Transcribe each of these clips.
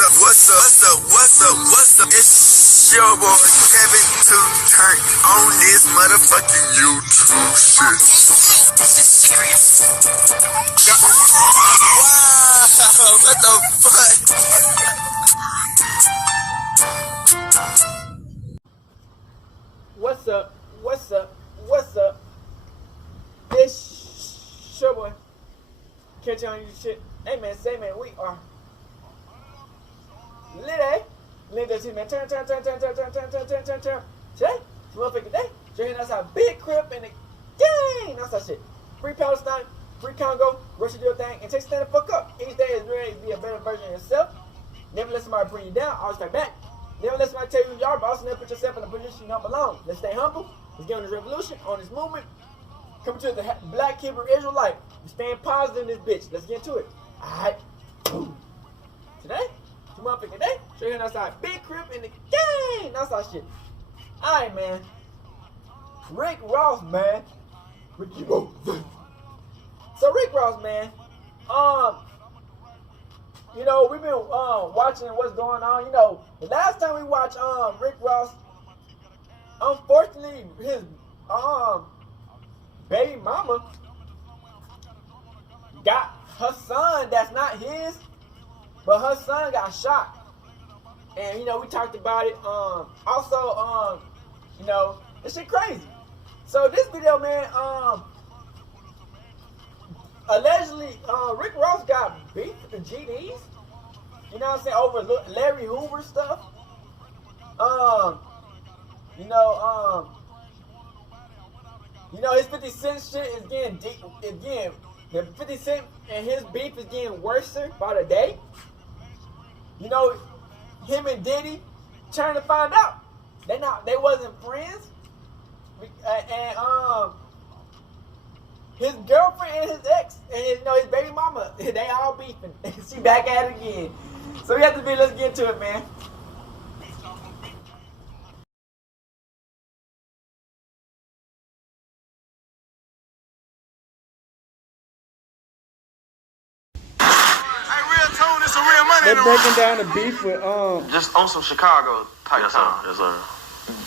What's up? It's your boy Kevin to turn on this motherfucking YouTube shit. This is serious. Wow, what the fuck? What's up? It's your boy. Catch on you shit. Hey man, we are lit, eh? Lit that shit, man. Turn. Today, motherfucking day. Drinking outside big crib and the gang. That's that shit. Free Palestine, free Congo, Russia do your thing, and take stand the fuck up. Each day is ready to be a better version of yourself. Never let somebody bring you down, always start back. Never let somebody tell you who you are, but also never put yourself in a position you don't belong. Let's stay humble. Let's get on this revolution, on this movement. Coming to the Black Hebrew Israelite. We staying positive in this bitch. Let's get into it. Alright. Today, motherfucking day, straight outside big crib in the game. That's our shit. Alright, man. Rick Ross, man. Ricky Ross. So Rick Ross, man. You know, we've been watching what's going on. You know, the last time we watched Rick Ross, unfortunately, his baby mama got her son that's not his, but her son got shot. And you know, we talked about it. Also, you know, this shit crazy. So this video, man, allegedly, Rick Ross got beef with the GDs. You know what I'm saying? Over Larry Hoover stuff. You know, his 50 Cent shit is getting deep. The 50 Cent and his beef is getting worse by the day. You know, him and Diddy trying to find out they wasn't friends. And his girlfriend and his ex and his baby mama, they all beefing. She back at it again. So we have to let's get to it, man. They're breaking down the beef with just on some Chicago type time. Yes, sir.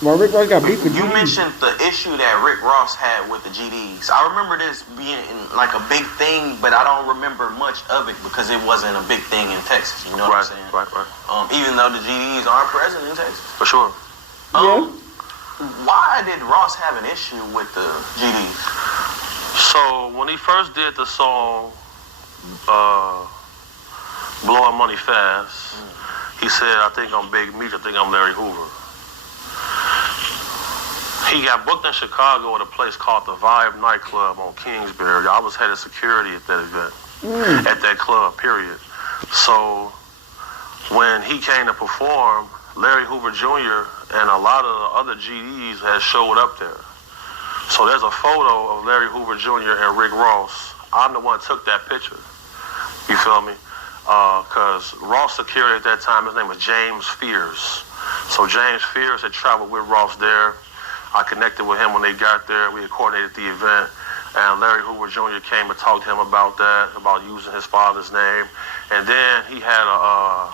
Well, Rick Ross got beef with You GDs. mentioned the issue that Rick Ross had with the GDs. I remember this being like a big thing, but I don't remember much of it because it wasn't a big thing in Texas. You know what I'm saying? Right. Even though the GDs aren't present in Texas. For sure. Yeah. Why did Ross have an issue with the GDs? So when he first did the song, Blowing Money Fast, he said, I think I'm Big Meech, I think I'm Larry Hoover. He got booked in Chicago at a place called the Vibe nightclub on Kingsbury. I was head of security at that event, at that club, period. So when he came to perform, Larry Hoover Jr. and a lot of the other GDs had showed up there. So there's a photo of Larry Hoover Jr. and Rick Ross. I'm the one who took that picture. You feel me? Because Ross security at that time, his name was James Fears. So James Fears had traveled with Ross there. I connected with him when they got there. We had coordinated the event. And Larry Hoover Jr. came and talked to him about that, about using his father's name. And then he had a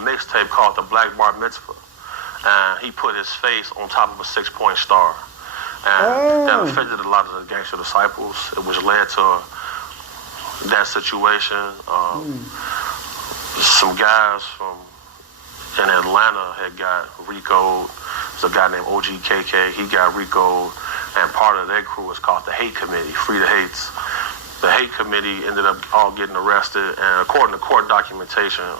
mixtape called The Black Bar Mitzvah. And he put his face on top of a 6-point star. And that offended a lot of the Gangster disciples. It was led to that situation. Some guys in Atlanta had got RICO'd. There's a guy named OGKK. He got RICO'd, and part of their crew is called the Hate Committee, Free the Hates. The Hate Committee ended up all getting arrested, and according to court documentation,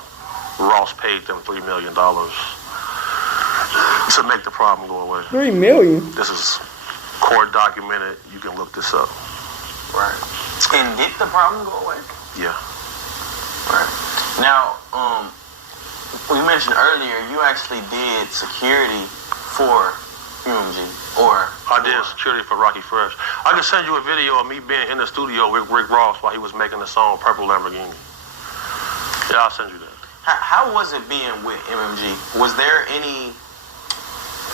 Ross paid them $3 million to make the problem go away. $3 million? This is court documented. You can look this up. Right. And did the problem go away? Yeah. Right. Now, we mentioned earlier you actually did security for UMG, or I did security for Rocky Fresh. I can send you a video of me being in the studio with Rick Ross while he was making the song Purple Lamborghini. Yeah, I'll send you that. How was it being with MMG? Was there any,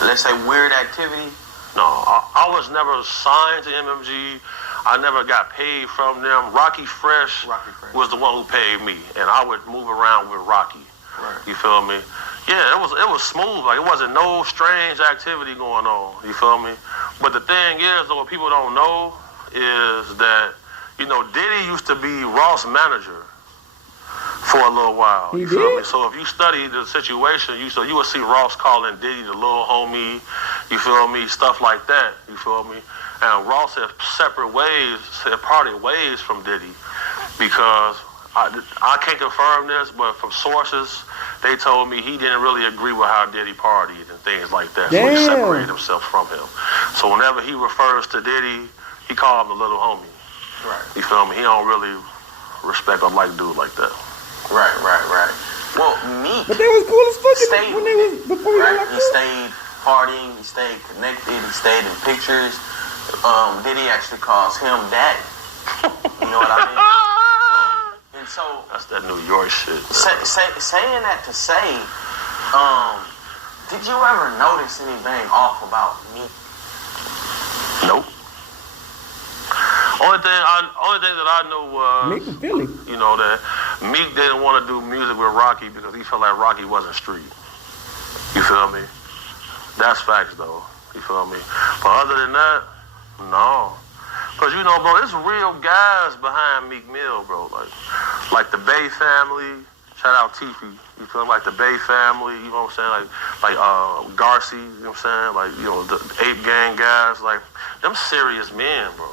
let's say, weird activity? No, I was never signed to MMG. I never got paid from them. Rocky Fresh was the one who paid me, and I would move around with Rocky. You feel me? Yeah, it was smooth. Like, it wasn't no strange activity going on. You feel me? But the thing is, though, what people don't know is that, you know, Diddy used to be Ross' manager for a little while. You feel me? So if you study the situation, you would see Ross calling Diddy the little homie. You feel me? Stuff like that. You feel me? And Ross had parted ways from Diddy because I can't confirm this, but from sources, they told me he didn't really agree with how Diddy partied and things like that. Damn. So he separated himself from him. So whenever he refers to Diddy, he called him the little homie. Right. You feel me? He don't really respect or like dude like that. Right. Well, Meek. But they was cool as fuck stayed when they was before right? got locked He up. stayed partying. He stayed connected. He stayed in pictures. Diddy actually calls him daddy. You know what I mean? And so That's that New York shit. saying that to say, did you ever notice anything off about Meek? Nope. Only thing that I knew was Meek from Philly. you know, that Meek didn't want to do music with Rocky because he felt like Rocky wasn't street. You feel me? That's facts, though. You feel me? But other than that, no. Because, you know, bro, there's real guys behind Meek Mill, bro. Like the Bay family. Shout out Tiffy. You feel me? Like the Bay family, you know what I'm saying? Like Garcia, you know what I'm saying? Like, you know, the Ape Gang guys. Like, them serious men, bro.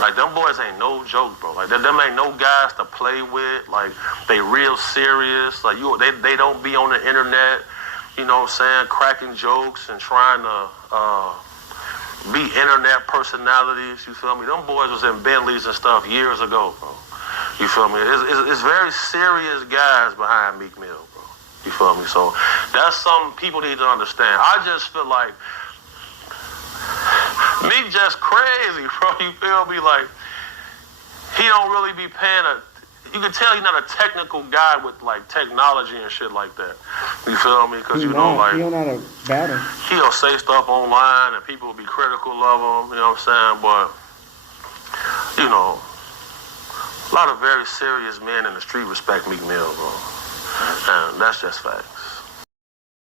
Like, them boys ain't no joke, bro. Like, them ain't no guys to play with. Like, they real serious. Like, they don't be on the internet, you know what I'm saying, cracking jokes and trying to be internet personalities, you feel me? Them boys was in Bentleys and stuff years ago, bro. You feel me? It's very serious guys behind Meek Mill, bro. You feel me? So that's something people need to understand. I just feel like Meek just crazy, bro. You feel me? Like, he don't really be paying you can tell he's not a technical guy with, like, technology and shit like that. You feel me? Because, you know, like, he don't know how to battle. he'll say stuff online and people will be critical of him, you know what I'm saying? But, you know, a lot of very serious men in the street respect Meek Mill, bro. And that's just facts.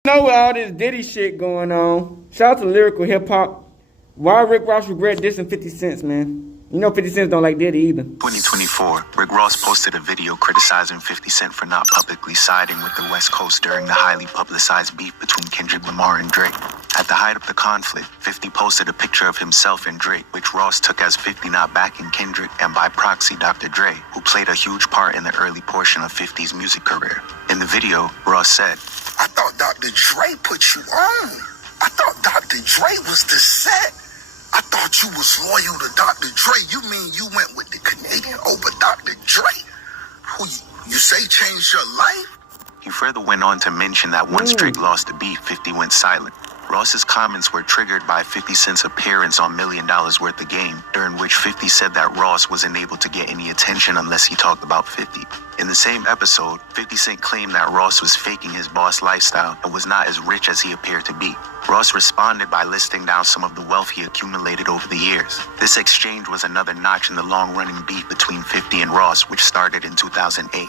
You know, with all this Diddy shit going on, shout out to lyrical hip hop. Why Rick Ross regret dissing 50 Cent, man? You know 50 Cent don't like Diddy either. 2024, Rick Ross posted a video criticizing 50 Cent for not publicly siding with the West Coast during the highly publicized beef between Kendrick Lamar and Drake. At the height of the conflict, 50 posted a picture of himself and Drake, which Ross took as 50 not backing Kendrick and by proxy Dr. Dre, who played a huge part in the early portion of 50's music career. In the video, Ross said, I thought Dr. Dre put you on. I thought Dr. Dre was the set. I thought you was loyal to Dr. Dre. You mean you went with the Canadian over Dr. Dre? Who you say changed your life? He further went on to mention that once Drake lost the beef, 50 went silent. Ross's comments were triggered by 50 Cent's appearance on $1 Million Worth of Game, during which 50 said that Ross wasn't able to get any attention unless he talked about 50. In the same episode, 50 Cent claimed that Ross was faking his boss lifestyle and was not as rich as he appeared to be. Ross responded by listing down some of the wealth he accumulated over the years. This exchange was another notch in the long-running beef between 50 and Ross, which started in 2008.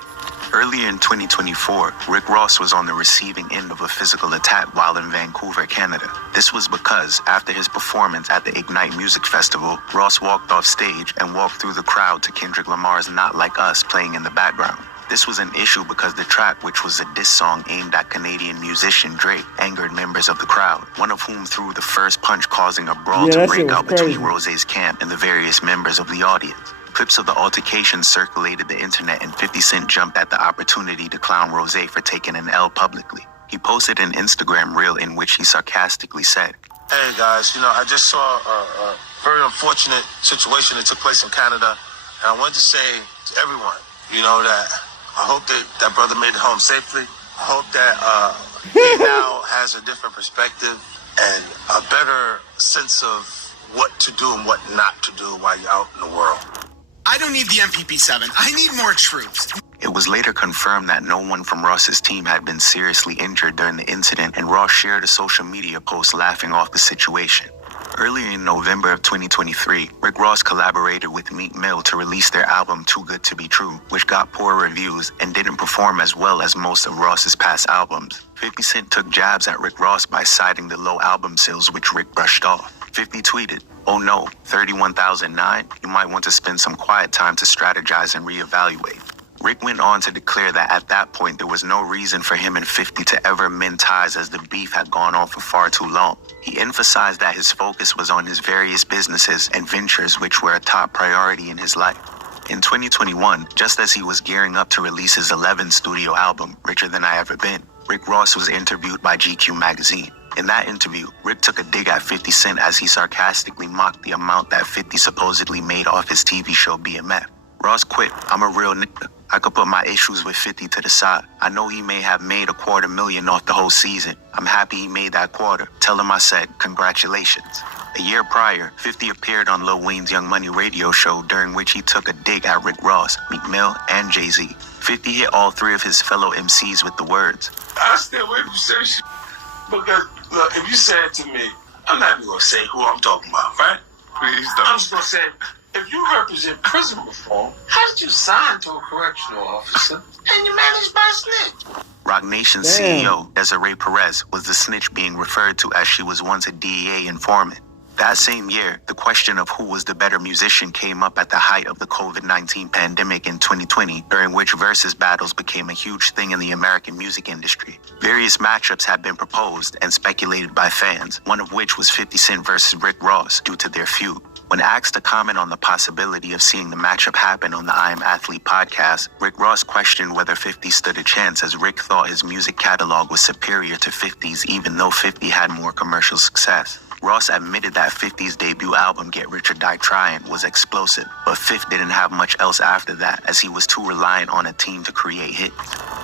Earlier in 2024, Rick Ross was on the receiving end of a physical attack while in Vancouver, Canada. This was because, after his performance at the Ignite Music Festival, Ross walked off stage and walked through the crowd to Kendrick Lamar's Not Like Us playing in the background. This was an issue because the track, which was a diss song aimed at Canadian musician Drake, angered members of the crowd, one of whom threw the first punch, causing a brawl to break out between Rose's camp and the various members of the audience. Clips of the altercation circulated the internet, and 50 Cent jumped at the opportunity to clown Rose for taking an L publicly. He posted an Instagram reel in which he sarcastically said, Hey guys, you know, I just saw a very unfortunate situation that took place in Canada, and I wanted to say to everyone, you know, that I hope that that brother made it home safely. I hope that he now has a different perspective and a better sense of what to do and what not to do while you're out in the world. I don't need the MPP-7. I need more troops. It was later confirmed that no one from Ross's team had been seriously injured during the incident, and Ross shared a social media post laughing off the situation. Earlier in November of 2023, Rick Ross collaborated with Meek Mill to release their album Too Good to Be True, which got poor reviews and didn't perform as well as most of Ross's past albums. 50 Cent took jabs at Rick Ross by citing the low album sales, which Rick brushed off. 50 tweeted, "Oh no, 31,009? You might want to spend some quiet time to strategize and reevaluate." Rick went on to declare that at that point there was no reason for him and 50 to ever mend ties as the beef had gone on for far too long. He emphasized that his focus was on his various businesses and ventures which were a top priority in his life. In 2021, just as he was gearing up to release his 11th studio album, Richer Than I Ever Been, Rick Ross was interviewed by GQ magazine. In that interview, Rick took a dig at 50 Cent as he sarcastically mocked the amount that 50 supposedly made off his TV show BMF. Ross quipped, "I'm a real nigga. I could put my issues with 50 to the side. I know he may have made $250,000 off the whole season. I'm happy he made that quarter. Tell him I said, congratulations." A year prior, 50 appeared on Lil Wayne's Young Money radio show, during which he took a dig at Rick Ross, Meek Mill, and Jay-Z. 50 hit all three of his fellow MCs with the words, I stay away from certain shit. Because, look, if you said to me, I'm not even going to say who I'm talking about, right? Please don't. I'm just going to say, if you represent prison reform, how did you sign to a correctional officer and you managed by a snitch? Rock Nation's CEO, Desiree Perez, was the snitch being referred to as she was once a DEA informant. That same year, the question of who was the better musician came up at the height of the COVID-19 pandemic in 2020, during which versus battles became a huge thing in the American music industry. Various matchups had been proposed and speculated by fans, one of which was 50 Cent versus Rick Ross due to their feud. When asked to comment on the possibility of seeing the matchup happen on the I Am Athlete podcast, Rick Ross questioned whether 50 stood a chance, as Rick thought his music catalog was superior to 50's even though 50 had more commercial success. Ross admitted that 50's debut album, Get Rich or Die Trying, was explosive, but 50 didn't have much else after that, as he was too reliant on a team to create hits.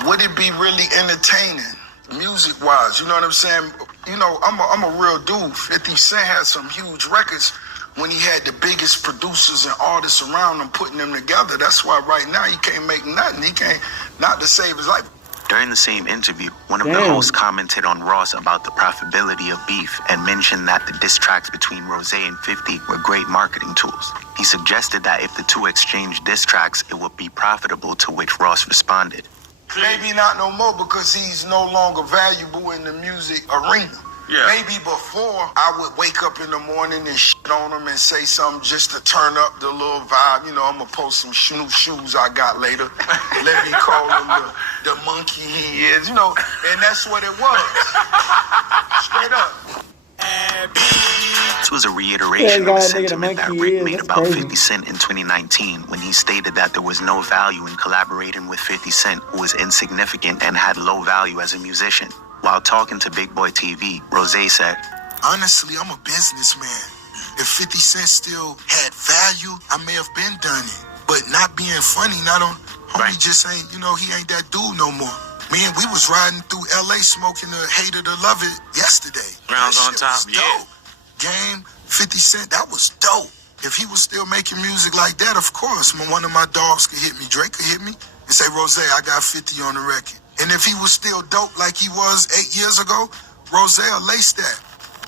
Would it be really entertaining, music-wise? You know what I'm saying? You know, I'm a real dude. 50 Cent had some huge records when he had the biggest producers and artists around him putting them together. That's why right now he can't make nothing. He can't, not to save his life. During the same interview, one of the hosts commented on Ross about the profitability of beef and mentioned that the diss tracks between Rose and 50 were great marketing tools. He suggested that if the two exchanged diss tracks, it would be profitable, to which Ross responded, "Maybe not no more because he's no longer valuable in the music arena. Yeah. Maybe before I would wake up in the morning and shit on him and say something just to turn up the little vibe. You know, I'm going to post some new shoes I got later. Let me call him the monkey he is. You know, and that's what it was. Straight up." This was a reiteration of a sentiment that Rick made about crazy. 50 Cent in 2019 when he stated that there was no value in collaborating with 50 Cent, who was insignificant and had low value as a musician. While talking to Big Boy TV, Rose said, "Honestly, I'm a businessman. If 50 Cent still had value, I may have been done it. But not being funny, not on, homie just ain't, you know, he ain't that dude no more. Man, we was riding through LA smoking the Hate It or Love It yesterday. Rounds That on shit top, was dope. Game, 50 Cent, that was dope. If he was still making music like that, of course, one of my dogs could hit me. Drake could hit me and say, Rose, I got 50 on the record. And if he was still dope like he was 8 years ago, Rose laced that."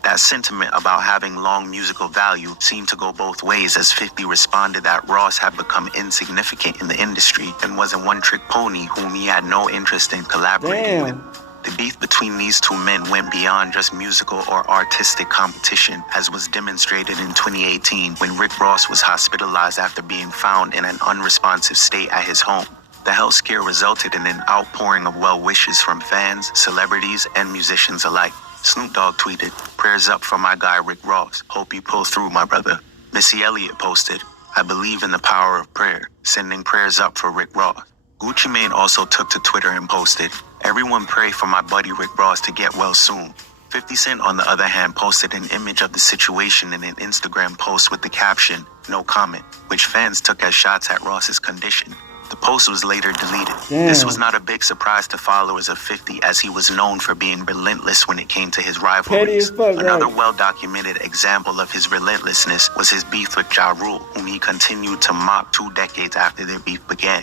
That sentiment about having long musical value seemed to go both ways, as 50 responded that Ross had become insignificant in the industry and was a one-trick pony whom he had no interest in collaborating with. The beef between these two men went beyond just musical or artistic competition, as was demonstrated in 2018 when Rick Ross was hospitalized after being found in an unresponsive state at his home. The health scare resulted in an outpouring of well wishes from fans, celebrities, and musicians alike. Snoop Dogg tweeted, "Prayers up for my guy Rick Ross. Hope you pull through, my brother." Missy Elliott posted, "I believe in the power of prayer. Sending prayers up for Rick Ross." Gucci Mane also took to Twitter and posted, "Everyone pray for my buddy Rick Ross to get well soon." 50 Cent, on the other hand, posted an image of the situation in an Instagram post with the caption, "No comment," which fans took as shots at Ross's condition. The post was later deleted. This was not a big surprise to followers of 50, as he was known for being relentless when it came to his rivalries. Another well-documented example of his relentlessness was his beef with Ja Rule, whom he continued to mock 2 decades after their beef began.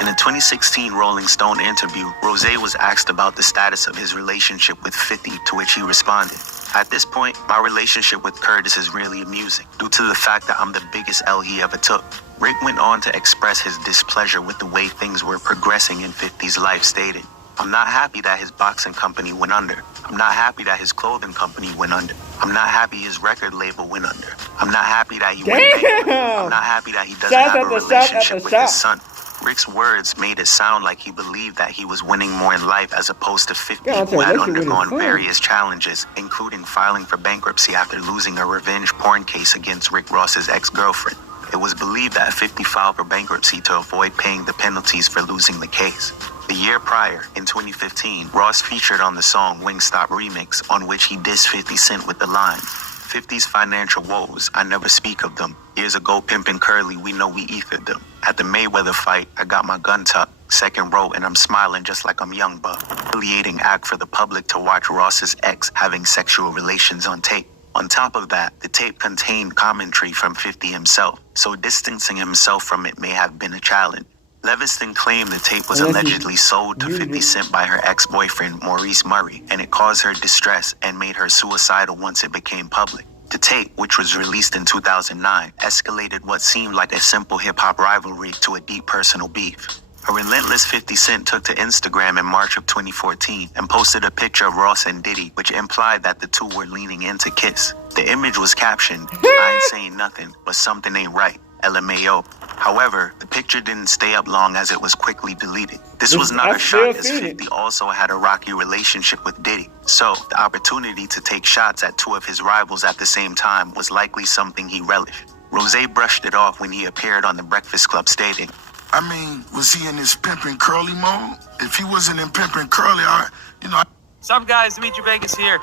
In a 2016 Rolling Stone interview, Rose was asked about the status of his relationship with 50, to which he responded, "At this point, my relationship with Curtis is really amusing, due to the fact that I'm the biggest L he ever took." Rick went on to express his displeasure with the way things were progressing in 50's life, stating, "I'm not happy that his boxing company went under. I'm not happy that his clothing company went under. I'm not happy his record label went under. I'm not happy that he went bankrupt. I'm not happy that he doesn't have a relationship with his son." Rick's words made it sound like he believed that he was winning more in life as opposed to 50, who had undergone various challenges, including filing for bankruptcy after losing a revenge porn case against Rick Ross's ex-girlfriend. It was believed that 50 filed for bankruptcy to avoid paying the penalties for losing the case. The year prior, in 2015, Ross featured on the song Wingstop Remix, on which he dissed 50 Cent with the line, "50's financial woes, I never speak of them. Years ago, pimpin' Curly, we know we ethered them. At the Mayweather fight, I got my gun tucked, second row, and I'm smiling just like I'm Young Buck." Humiliating act for the public to watch Ross's ex having sexual relations on tape. On top of that, the tape contained commentary from 50 himself, so distancing himself from it may have been a challenge. Leviston claimed the tape was allegedly sold to 50 Cent by her ex-boyfriend Maurice Murray, and it caused her distress and made her suicidal once it became public. The tape, which was released in 2009, escalated what seemed like a simple hip-hop rivalry to a deep personal beef. A relentless 50 Cent took to Instagram in March of 2014 and posted a picture of Ross and Diddy, which implied that the two were leaning in to kiss. The image was captioned, "I ain't saying nothing, but something ain't right, LMAO." However, the picture didn't stay up long as it was quickly deleted. This was not a shock, as 50 also had a rocky relationship with Diddy, so the opportunity to take shots at 2 of his rivals at the same time was likely something he relished. Rose brushed it off when he appeared on The Breakfast Club, stating, I mean, was he in his pimpin' Curly mode? If he wasn't in pimpin' Curly, What's up, guys? Dimitri Vegas here.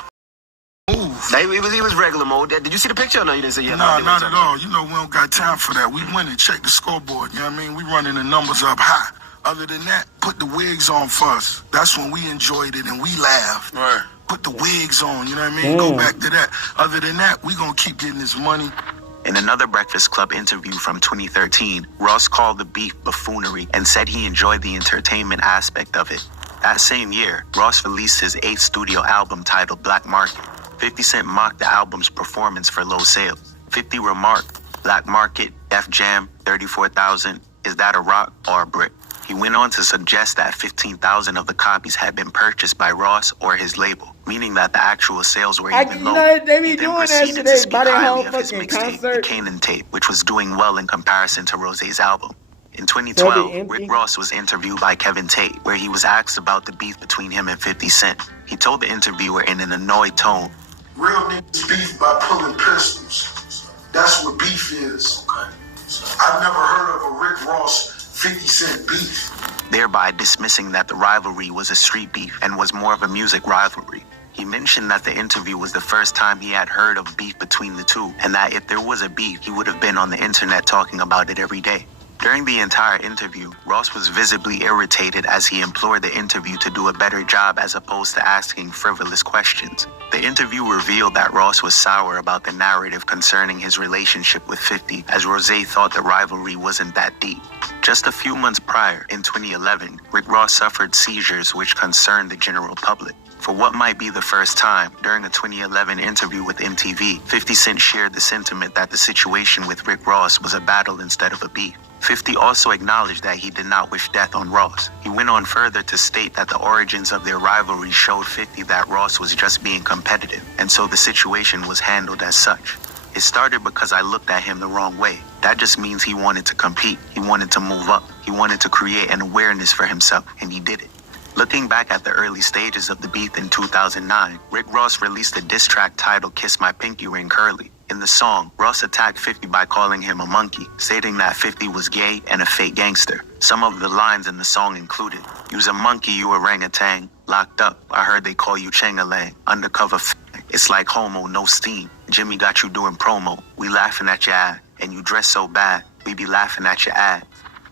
move. He was regular mode. Did you see the picture or no? You didn't see it? No, not at all. You know, we don't got time for that. We went and checked the scoreboard. You know what I mean? We running the numbers up high. Other than that, put the wigs on for us. That's when we enjoyed it and we laughed. Right. Put the wigs on, you know what I mean? Go back to that. Other than that, we gonna keep getting this money. In another Breakfast Club interview from 2013, Ross called the beef buffoonery and said he enjoyed the entertainment aspect of it. That same year, Ross released his 8th studio album titled Black Market. 50 Cent mocked the album's performance for low sales. 50 remarked, "Black Market, Def Jam, 34,000, is that a rock or a brick?" He went on to suggest that 15,000 of the copies had been purchased by Ross or his label, meaning that the actual sales were even lower. They be He then doing that proceeded shit. to They speak buy their highly whole of his fucking mixtape, the concert. Kanan tape, which was doing well in comparison to Rose's album. In 2012, empty. Rick Ross was interviewed by Kevin Tate, where he was asked about the beef between him and 50 Cent. He told the interviewer in an annoyed tone, Real niggas beef by pulling pistols. That's what beef is. I've never heard of a Rick Ross 50 Cent beef. thereby dismissing that the rivalry was a street beef and was more of a music rivalry. He mentioned that the interview was the first time he had heard of beef between the two, and that if there was a beef, he would have been on the internet talking about it every day. During the entire interview, Ross was visibly irritated as he implored the interview to do a better job as opposed to asking frivolous questions. The interview revealed that Ross was sour about the narrative concerning his relationship with 50, as Rose thought the rivalry wasn't that deep. Just a few months prior, in 2011, Rick Ross suffered seizures which concerned the general public. For what might be the first time, during a 2011 interview with MTV, 50 Cent shared the sentiment that the situation with Rick Ross was a battle instead of a beef. 50 also acknowledged that he did not wish death on Ross. He went on further to state that the origins of their rivalry showed 50 that Ross was just being competitive, and so the situation was handled as such. It started because I looked at him the wrong way. That just means he wanted to compete. He wanted to move up. He wanted to create an awareness for himself, and he did it. Looking back at the early stages of the beef in 2009, Rick Ross released a diss track titled Kiss My Pinky Ring Curly. In the song, Ross attacked 50 by calling him a monkey, stating that 50 was gay and a fake gangster. Some of the lines in the song included, "You's a monkey, you orangutan. Locked up, I heard they call you Changalang. Undercover it's like homo, no steam. Jimmy got you doing promo. We laughing at your ad, and you dress so bad, we be laughing at your ad."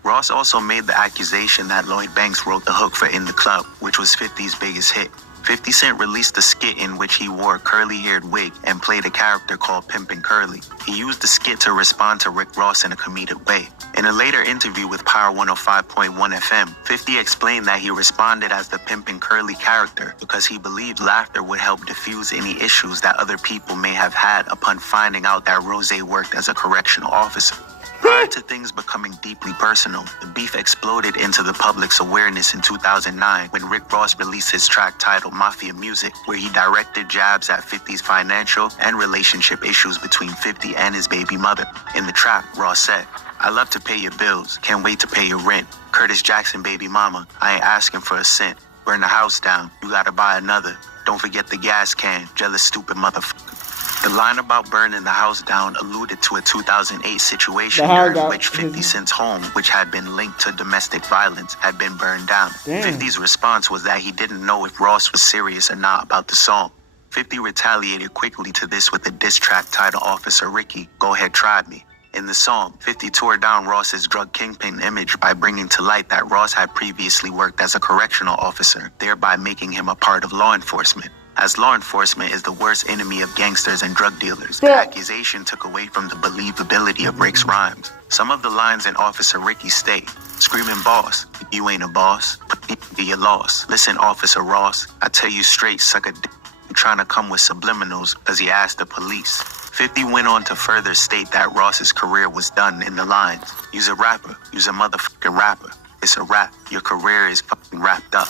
Ross also made the accusation that Lloyd Banks wrote the hook for In the Club, which was 50's biggest hit. 50 Cent released a skit in which he wore a curly-haired wig and played a character called Pimpin' Curly. He used the skit to respond to Rick Ross in a comedic way. In a later interview with Power 105.1 FM, 50 explained that he responded as the Pimpin' Curly character because he believed laughter would help diffuse any issues that other people may have had upon finding out that Rose worked as a correctional officer. Prior to things becoming deeply personal, the beef exploded into the public's awareness in 2009 when Rick Ross released his track titled Mafia Music, where he directed jabs at 50's financial and relationship issues between 50 and his baby mother. In the track, Ross said, "I love to pay your bills, can't wait to pay your rent. Curtis Jackson, baby mama, I ain't asking for a cent. Burn the house down, you gotta buy another. Don't forget the gas can, jealous stupid motherfucker." The line about burning the house down alluded to a 2008 situation during which 50 Cent's home, which had been linked to domestic violence, had been burned down. 50's response was that he didn't know if Ross was serious or not about the song. 50 retaliated quickly to this with a diss track titled Officer Ricky, Go Ahead Try Me. In the song, 50 tore down Ross's drug kingpin image by bringing to light that Ross had previously worked as a correctional officer, thereby making him a part of law enforcement. As law enforcement is the worst enemy of gangsters and drug dealers, the accusation took away from the believability of Rick's rhymes. Some of the lines in Officer Ricky state, "Screaming boss, you ain't a boss, you're lost. Listen, Officer Ross, I tell you straight, suck a dick. You're trying to come with subliminals because he asked the police." 50 went on to further state that Ross's career was done in the lines, "You's a rapper, you's a motherfucking rapper. It's a rap, your career is fucking wrapped up."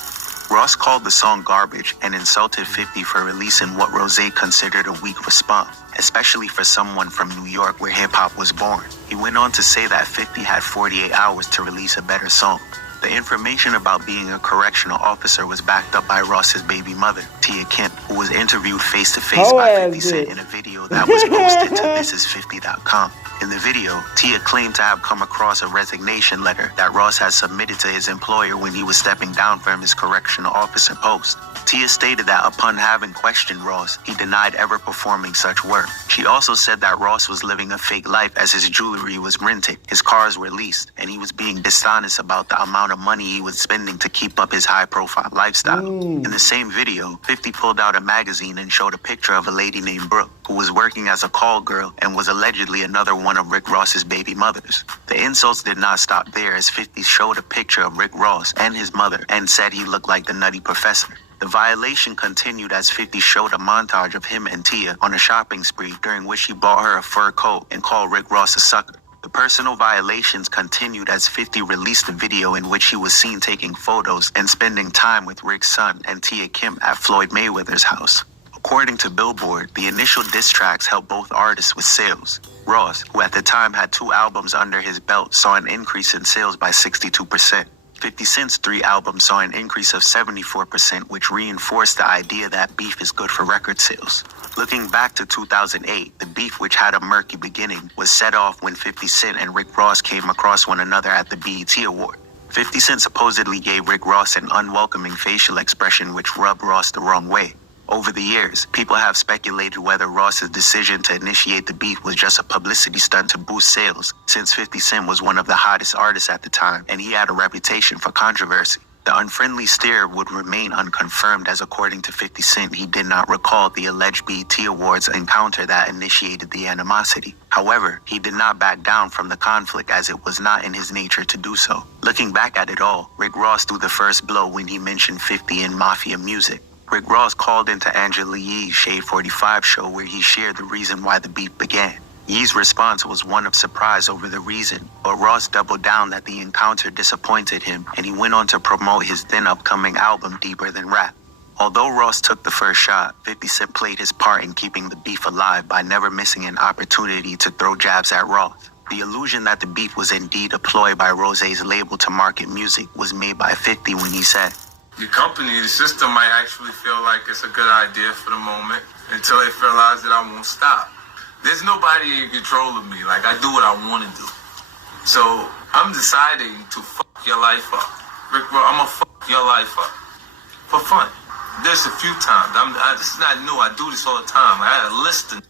Ross called the song garbage and insulted 50 for releasing what Rose considered a weak response, especially for someone from New York where hip-hop was born. He went on to say that 50 had 48 hours to release a better song. The information about being a correctional officer was backed up by Ross's baby mother, Tia Kemp, who was interviewed face-to-face by 50 Cent in a video that was posted to thisis50.com. In the video, Tia claimed to have come across a resignation letter that Ross had submitted to his employer when he was stepping down from his correctional officer post. Tia stated that upon having questioned Ross, he denied ever performing such work. She also said that Ross was living a fake life as his jewelry was rented, his cars were leased, and he was being dishonest about the amount of money he was spending to keep up his high-profile lifestyle. In the same video, 50 pulled out a magazine and showed a picture of a lady named Brooke, who was working as a call girl and was allegedly another one of Rick Ross's baby mothers. The insults did not stop there as 50 showed a picture of Rick Ross and his mother and said he looked like the Nutty Professor. The violation continued as 50 showed a montage of him and Tia on a shopping spree during which he bought her a fur coat and called Rick Ross a sucker. The personal violations continued as 50 released a video in which he was seen taking photos and spending time with Rick's son and Tia Kemp at Floyd Mayweather's house. According to Billboard, the initial diss tracks helped both artists with sales. Ross, who at the time had 2 albums under his belt, saw an increase in sales by 62%. 50 Cent's 3 albums saw an increase of 74%, which reinforced the idea that beef is good for record sales. Looking back to 2008, the beef, which had a murky beginning, was set off when 50 Cent and Rick Ross came across one another at the BET Award. 50 Cent supposedly gave Rick Ross an unwelcoming facial expression which rubbed Ross the wrong way. Over the years, people have speculated whether Ross's decision to initiate the beef was just a publicity stunt to boost sales, since 50 Cent was one of the hottest artists at the time, and he had a reputation for controversy. The unfriendly stare would remain unconfirmed as according to 50 Cent, he did not recall the alleged BET Awards encounter that initiated the animosity. However, he did not back down from the conflict as it was not in his nature to do so. Looking back at it all, Rick Ross threw the first blow when he mentioned 50 in Mafia Music. Rick Ross called into Angela Yee's Shade 45 show where he shared the reason why the beef began. Yee's response was one of surprise over the reason, but Ross doubled down that the encounter disappointed him, and he went on to promote his then upcoming album Deeper Than Rap. Although Ross took the first shot, 50 Cent played his part in keeping the beef alive by never missing an opportunity to throw jabs at Ross. The illusion that the beef was indeed a ploy by Rose's label to market music was made by 50 when he said, The company, the system might actually feel like it's a good idea for the moment until they realize that I won't stop. There's nobody in control of me. Like, I do what I want to do. So I'm deciding to fuck your life up. Rick, I'm gonna fuck your life up for fun. There's a few times. This is not new. I do this all the time. I had a list of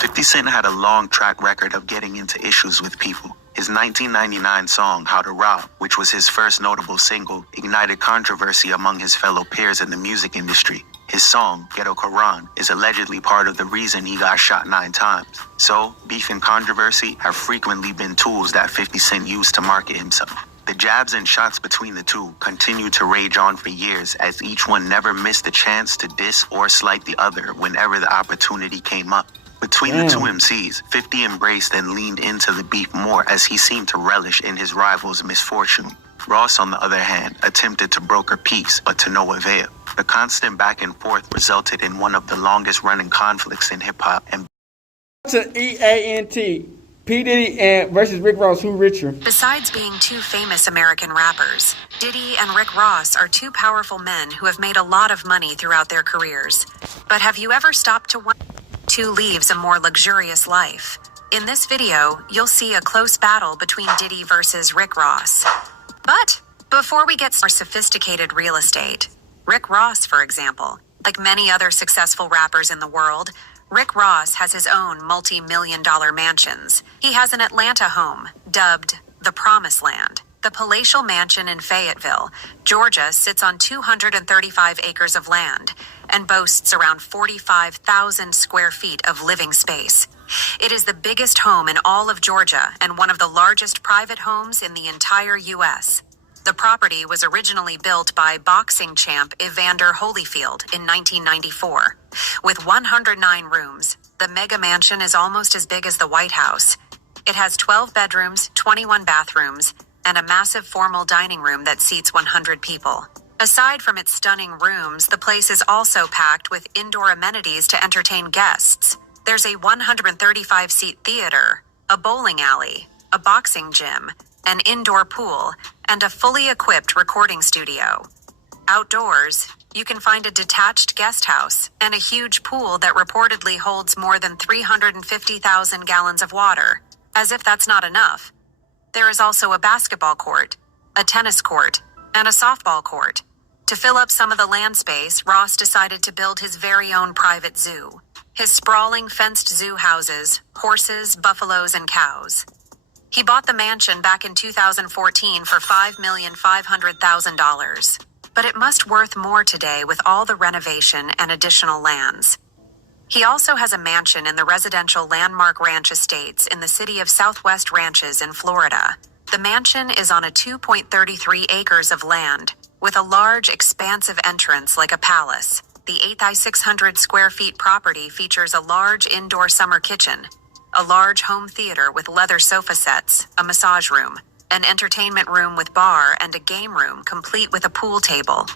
50 Cent had a long track record of getting into issues with people. His 1999 song, How to Rob, which was his first notable single, ignited controversy among his fellow peers in the music industry. His song, Ghetto Quran, is allegedly part of the reason he got shot 9 times. So, beef and controversy have frequently been tools that 50 Cent used to market himself. The jabs and shots between the two continued to rage on for years, as each one never missed a chance to diss or slight the other whenever the opportunity came up. Between the two MCs, 50 embraced and leaned into the beef more as he seemed to relish in his rival's misfortune. Ross, on the other hand, attempted to broker peace, but to no avail. The constant back and forth resulted in one of the longest-running conflicts in hip-hop and to EANT. P. Diddy and versus Rick Ross, who richer? Besides being two famous American rappers, Diddy and Rick Ross are two powerful men who have made a lot of money throughout their careers. But have you ever stopped to wonder who lives a more luxurious life? In this video, you'll see a close battle between Diddy versus Rick Ross. But before we get more sophisticated real estate, Rick Ross, for example, like many other successful rappers in the world, Rick Ross has his own multi-million-dollar mansions. He has an Atlanta home, dubbed the Promised Land. The palatial mansion in Fayetteville, Georgia, sits on 235 acres of land and boasts around 45,000 square feet of living space. It is the biggest home in all of Georgia and one of the largest private homes in the entire U.S. The property was originally built by boxing champ Evander Holyfield in 1994. With 109 rooms, the mega mansion is almost as big as the White House. It has 12 bedrooms, 21 bathrooms, and a massive formal dining room that seats 100 people. Aside from its stunning rooms, the place is also packed with indoor amenities to entertain guests. There's a 135-seat theater, a bowling alley, a boxing gym, an indoor pool, and a fully equipped recording studio. Outdoors, you can find a detached guest house and a huge pool that reportedly holds more than 350,000 gallons of water. As if that's not enough, there is also a basketball court, a tennis court, and a softball court. To fill up some of the land space, Ross decided to build his very own private zoo. His sprawling fenced zoo houses horses, buffaloes, and cows. He bought the mansion back in 2014 for $5,500,000. But it must worth more today with all the renovation and additional lands. He also has a mansion in the residential Landmark Ranch Estates in the city of Southwest Ranches in Florida. The mansion is on a 2.33 acres of land, with a large, expansive entrance like a palace. The 8,600 square feet property features a large indoor summer kitchen, a large home theater with leather sofa sets, a massage room, an entertainment room with bar, and a game room complete with a pool table.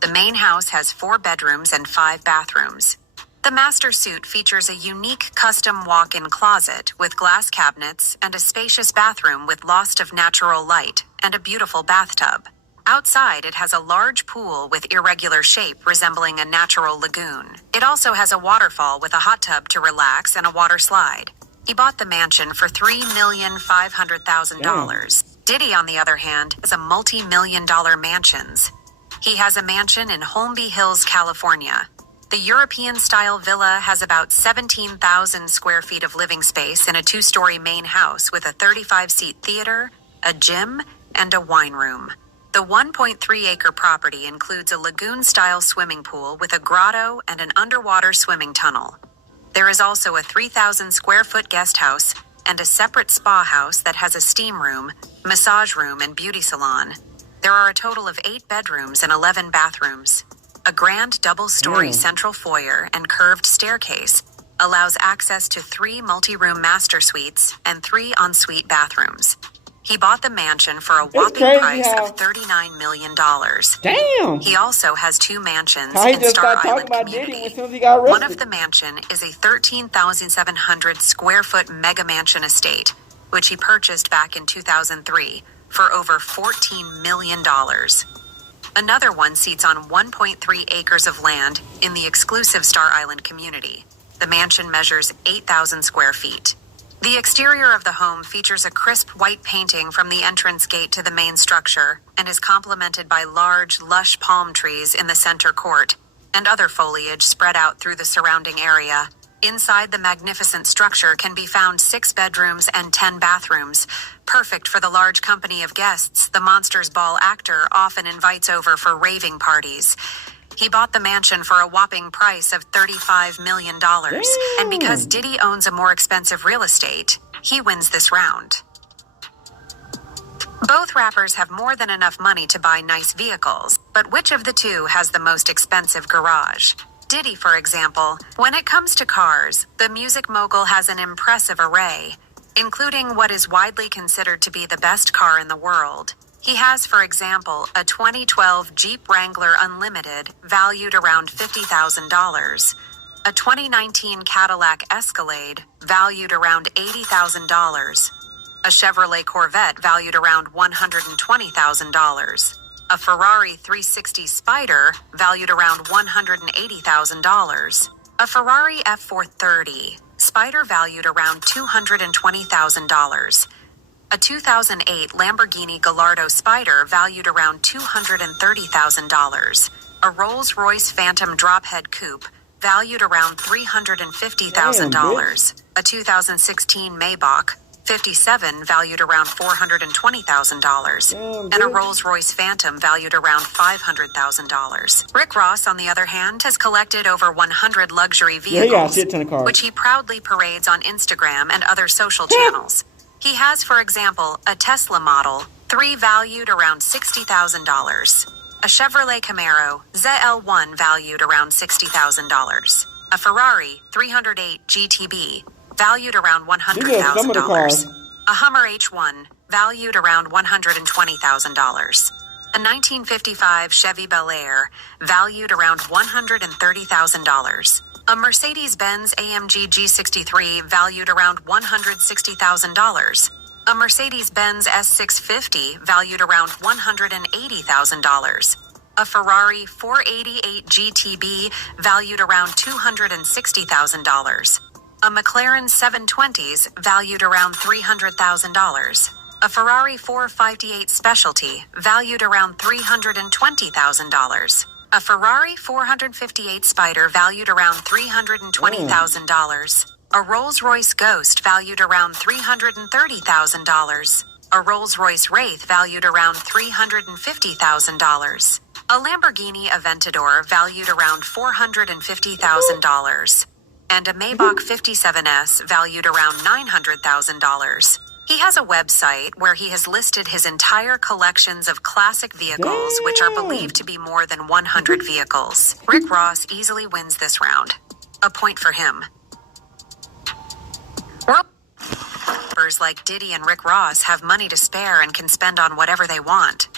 The main house has 4 bedrooms and 5 bathrooms. The master suite features a unique custom walk-in closet with glass cabinets and a spacious bathroom with lost of natural light and a beautiful bathtub. Outside, it has a large pool with irregular shape resembling a natural lagoon. It also has a waterfall with a hot tub to relax and a water slide. He bought the mansion for $3,500,000. Diddy, on the other hand, has a multi-million-dollar mansions. He has a mansion in Holmby Hills, California. The European-style villa has about 17,000 square feet of living space in a 2-story main house with a 35-seat theater, a gym, and a wine room. The 1.3-acre property includes a lagoon-style swimming pool with a grotto and an underwater swimming tunnel. There is also a 3,000-square-foot guest house and a separate spa house that has a steam room, massage room, and beauty salon. There are a total of 8 bedrooms and 11 bathrooms. A grand double-story central foyer and curved staircase allows access to 3 multi-room master suites and 3 ensuite bathrooms. He bought the mansion for a whopping price of $39 million. Damn! He also has 2 mansions How he in just Star started talking Island about community. Diddy as soon as he got arrested. One of the mansion is a 13,700 square foot mega mansion estate, which he purchased back in 2003 for over $14 million. Another one seats on 1.3 acres of land in the exclusive Star Island community. The mansion measures 8,000 square feet. The exterior of the home features a crisp white painting from the entrance gate to the main structure and is complemented by large, lush palm trees in the center court and other foliage spread out through the surrounding area. Inside the magnificent structure can be found 6 bedrooms and 10 bathrooms, perfect for the large company of guests the Monsters Ball actor often invites over for raving parties. He bought the mansion for a whopping price of $35 million, and because Diddy owns a more expensive real estate, he wins this round. Both rappers have more than enough money to buy nice vehicles, but which of the two has the most expensive garage? Diddy, for example. When it comes to cars, the music mogul has an impressive array, including what is widely considered to be the best car in the world. He has, for example, a 2012 Jeep Wrangler Unlimited, valued around $50,000, a 2019 Cadillac Escalade, valued around $80,000, a Chevrolet Corvette valued around $120,000, a Ferrari 360 Spider valued around $180,000, a Ferrari F430 Spider valued around $220,000, a 2008 Lamborghini Gallardo Spider valued around $230,000, a Rolls-Royce Phantom Drophead Coupe valued around $350,000, a 2016 Maybach 57 valued around $420,000, and a Rolls-Royce Phantom valued around $500,000. Rick Ross, on the other hand, has collected over 100 luxury vehicles, which he proudly parades on Instagram and other social channels. He has, for example, a Tesla Model 3 valued around $60,000, a Chevrolet Camaro ZL1 valued around $60,000, a Ferrari 308 GTB valued around $100,000, a Hummer H1 valued around $120,000, a 1955 Chevy Bel Air valued around $130,000, a Mercedes-Benz AMG G63 valued around $160,000, a Mercedes-Benz S650 valued around $180,000, a Ferrari 488 GTB valued around $260,000, a McLaren 720s valued around $300,000, a Ferrari 458 Specialty valued around $320,000, a Ferrari 458 Spider valued around $320,000, a Rolls-Royce Ghost valued around $330,000, a Rolls-Royce Wraith valued around $350,000, a Lamborghini Aventador valued around $450,000, and a Maybach 57S valued around $900,000. He has a website where he has listed his entire collections of classic vehicles, which are believed to be more than 100 vehicles. Rick Ross easily wins this round. A point for him. Rappers like Diddy and Rick Ross have money to spare and can spend on whatever they want.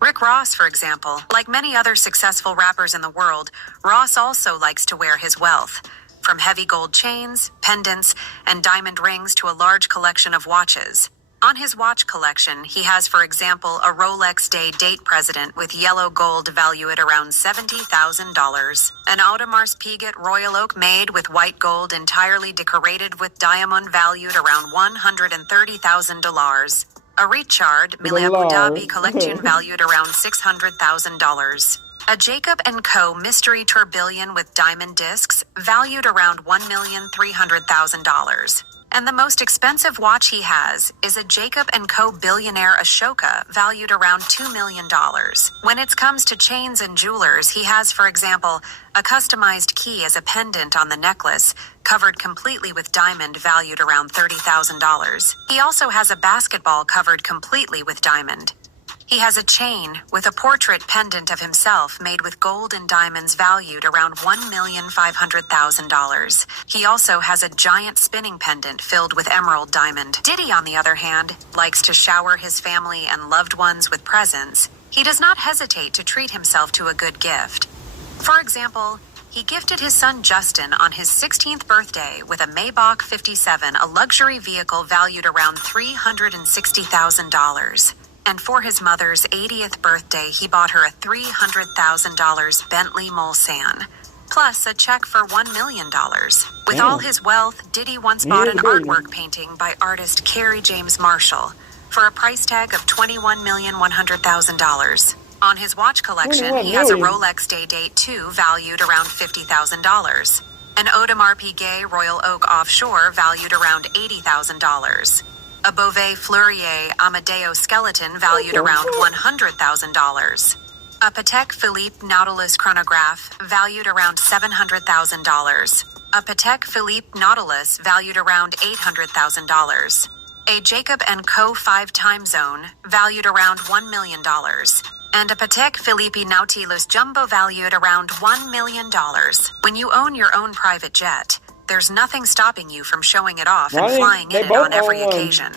Rick Ross, for example, like many other successful rappers in the world, Ross also likes to wear his wealth. From heavy gold chains, pendants, and diamond rings to a large collection of watches. On his watch collection, he has, for example, a Rolex Day Date President with yellow gold value at around $70,000, an Audemars Piguet Royal Oak made with white gold entirely decorated with diamond valued around $130,000, a Richard Mille Abu Dhabi collection valued around $600,000, a Jacob & Co. mystery tourbillon with diamond discs valued around $1,300,000. And the most expensive watch he has is a Jacob & Co. billionaire Ashoka valued around $2 million. When it comes to chains and jewelers, he has, for example, a customized key as a pendant on the necklace covered completely with diamond valued around $30,000. He also has a basketball covered completely with diamond. He has a chain with a portrait pendant of himself made with gold and diamonds valued around $1,500,000. He also has a giant spinning pendant filled with emerald diamond. Diddy, on the other hand, likes to shower his family and loved ones with presents. He does not hesitate to treat himself to a good gift. For example, he gifted his son Justin on his 16th birthday with a Maybach 57, a luxury vehicle valued around $360,000. And for his mother's 80th birthday, he bought her a $300,000 Bentley Mulsanne, plus a check for $1 million. With all his wealth, Diddy once bought an artwork painting by artist Kerry James Marshall for a price tag of $21,100,000. On his watch collection, he has a Rolex Day Date 2 valued around $50,000, An Audemars Piguet Royal Oak offshore valued around $80,000. A Beauvais Fleurier Amadeo skeleton valued around $100,000. A Patek Philippe Nautilus chronograph valued around $700,000. A Patek Philippe Nautilus valued around $800,000. A Jacob & Co. 5 time zone valued around $1 million. And a Patek Philippe Nautilus Jumbo valued around $1 million. When you own your own private jet, there's nothing stopping you from showing it off and flying in it on every occasion.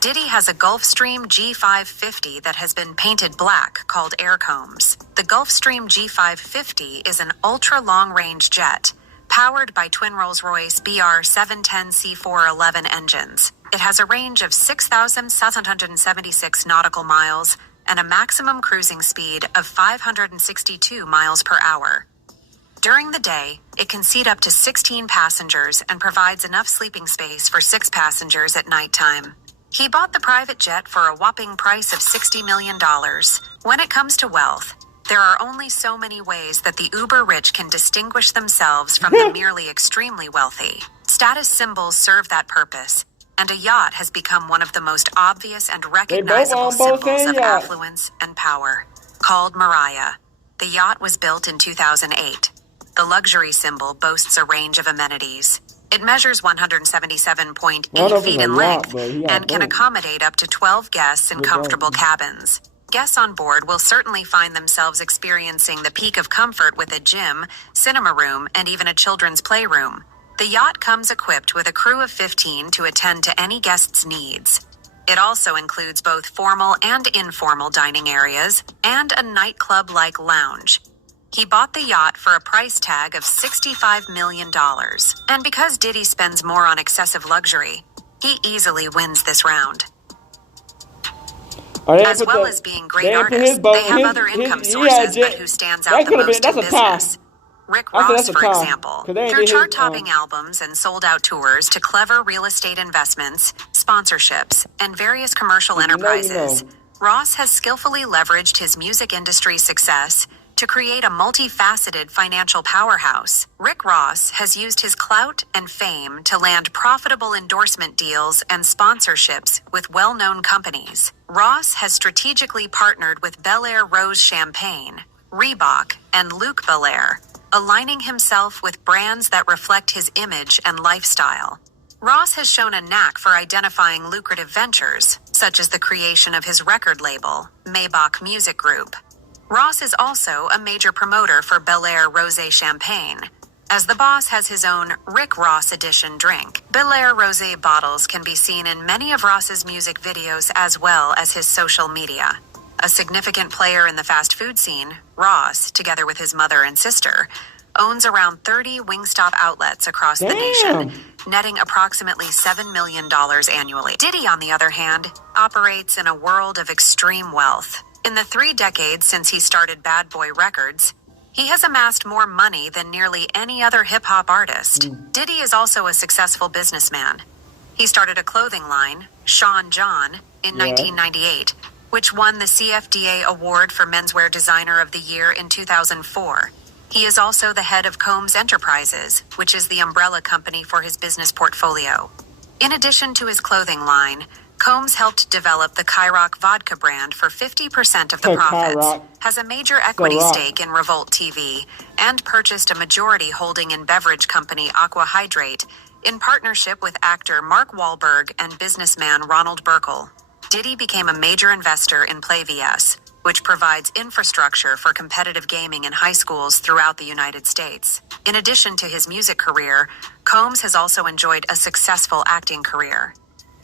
Diddy has a Gulfstream G550 that has been painted black called Air Combs. The Gulfstream G550 is an ultra-long-range jet powered by twin Rolls-Royce BR710C411 engines. It has a range of 6,776 nautical miles and a maximum cruising speed of 562 miles per hour. During the day, it can seat up to 16 passengers and provides enough sleeping space for 6 passengers at nighttime. He bought the private jet for a whopping price of $60 million. When it comes to wealth, there are only so many ways that the uber-rich can distinguish themselves from the merely extremely wealthy. Status symbols serve that purpose, and a yacht has become one of the most obvious and recognizable symbols of affluence and power. Called Mariah, the yacht was built in 2008. The luxury symbol boasts a range of amenities. It measures 177.8 feet in length and can accommodate up to 12 guests in comfortable cabins. Guests on board will certainly find themselves experiencing the peak of comfort with a gym, cinema room, and even a children's playroom. The yacht comes equipped with a crew of 15 to attend to any guest's needs. It also includes both formal and informal dining areas and a nightclub-like lounge. He bought the yacht for a price tag of $65 million. And because Diddy spends more on excessive luxury, he easily wins this round. As well as being great artists, they have other income sources, but who stands out the most in business? Rick Ross, for example. Through chart-topping albums and sold-out tours to clever real estate investments, sponsorships, and various commercial enterprises, Ross has skillfully leveraged his music industry success to create a multifaceted financial powerhouse. Rick Ross has used his clout and fame to land profitable endorsement deals and sponsorships with well-known companies. Ross has strategically partnered with Belaire Rose Champagne, Reebok, and Luc Belaire, aligning himself with brands that reflect his image and lifestyle. Ross has shown a knack for identifying lucrative ventures, such as the creation of his record label, Maybach Music Group. Ross is also a major promoter for Belaire Rosé Champagne, as the boss has his own Rick Ross edition drink. Belaire Rosé bottles can be seen in many of Ross's music videos as well as his social media. A significant player in the fast food scene, Ross, together with his mother and sister, owns around 30 Wingstop outlets across the nation, netting approximately $7 million annually. Diddy, on the other hand, operates in a world of extreme wealth. In the 3 decades since he started Bad Boy Records, he has amassed more money than nearly any other hip-hop artist. Diddy is also a successful businessman. He started a clothing line, Sean John, in 1998, which won the CFDA Award for Menswear Designer of the Year in 2004. He is also the head of Combs Enterprises, which is the umbrella company for his business portfolio. In addition to his clothing line, Combs helped develop the Kyrock vodka brand for 50% of the profits, has a major equity stake in Revolt TV, and purchased a majority holding in beverage company Aqua Hydrate in partnership with actor Mark Wahlberg and businessman Ronald Burkle. Diddy became a major investor in PlayVS, which provides infrastructure for competitive gaming in high schools throughout the United States. In addition to his music career, Combs has also enjoyed a successful acting career.